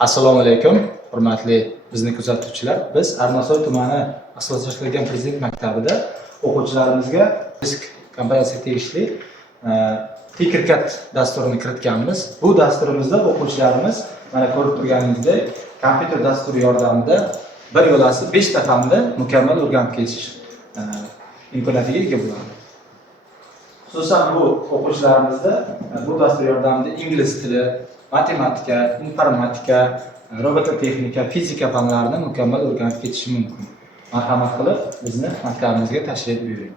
Assalomu alaykum, hurmatli bizni kuzatuvchilar. Biz Arnasoy tumani ixtisoslashtirilgan prezident maktabida o'quvchilarimizga disk kompaniyasiga tegishli Tinkercad dasturini kiritganmiz. Bu dasturimizda o'quvchilarimiz mana ko'rib turganingizdek, kompyuter dasturi yordamida bir yo'lasi 5 ta fanni mukammal o'rganib ketish imkoniyatiga ega bo'ladi. Xususan bu o'quvchilarimizda bu dastur yordamida ingliz tili, matematika, informatika, robototexnika, fizika fanlarini mukammal o'rganib ketishi mumkin. Marhamat qilib bizni maktabimizga tashrif buyuring.